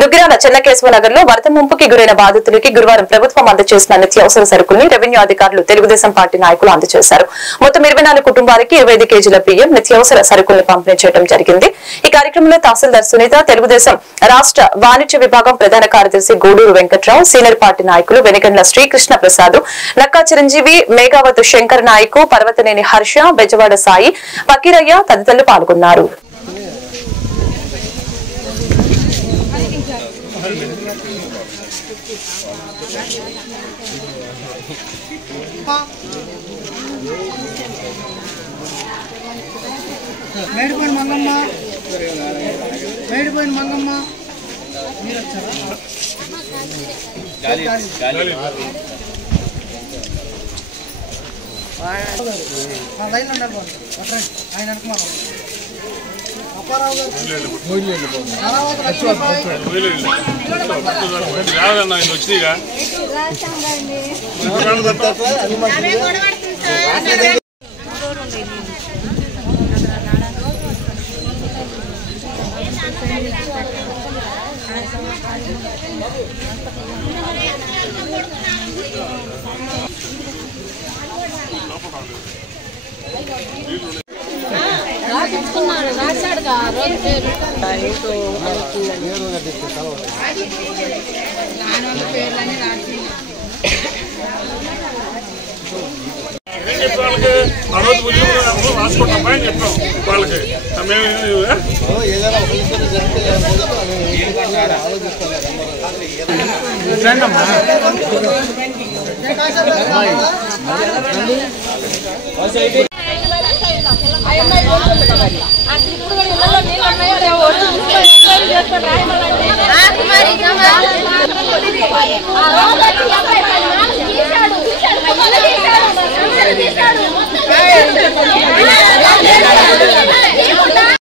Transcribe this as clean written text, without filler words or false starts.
దుగ్గిరాల చెన్నకేశవ నగర్ లో వరద ముంపుకి గురైన బాధితులకి గురువారం ప్రభుత్వం అందజేసిన నిత్యావసర సరుకుల్ని రెవెన్యూ అధికారులు తెలుగుదేశం పార్టీ నాయకులు అందజేశారు. మొత్తం 24 కుటుంబాలకి 25 కేజీల బియ్యం నిత్యావసర సరుకుల్ని పంపిణీ చేయడం జరిగింది. ఈ కార్యక్రమంలో తహసీల్దార్ సునీత, తెలుగుదేశం రాష్ట్ర వాణిజ్య విభాగం ప్రధాన కార్యదర్శి గూడూరు వెంకట్రావు, సీనియర్ పార్టీ నాయకులు వెనిగండ్ల శ్రీకృష్ణ ప్రసాద్, నక్కా చిరంజీవి, మేఘావత్ శంకర్ నాయకు, పర్వతనేని హర్ష, బెజవాడ సాయి, పకీరయ్య తదితరులు పాల్గొన్నారు. మేడిపోయిన మంగమ్మ మీరు వచ్చారా? లైన్ ఉండాలి ఆయన అప్పారావు ఆ రోజు రాసుకుంటామని చెప్పాం వాళ్ళకి. తీశాడు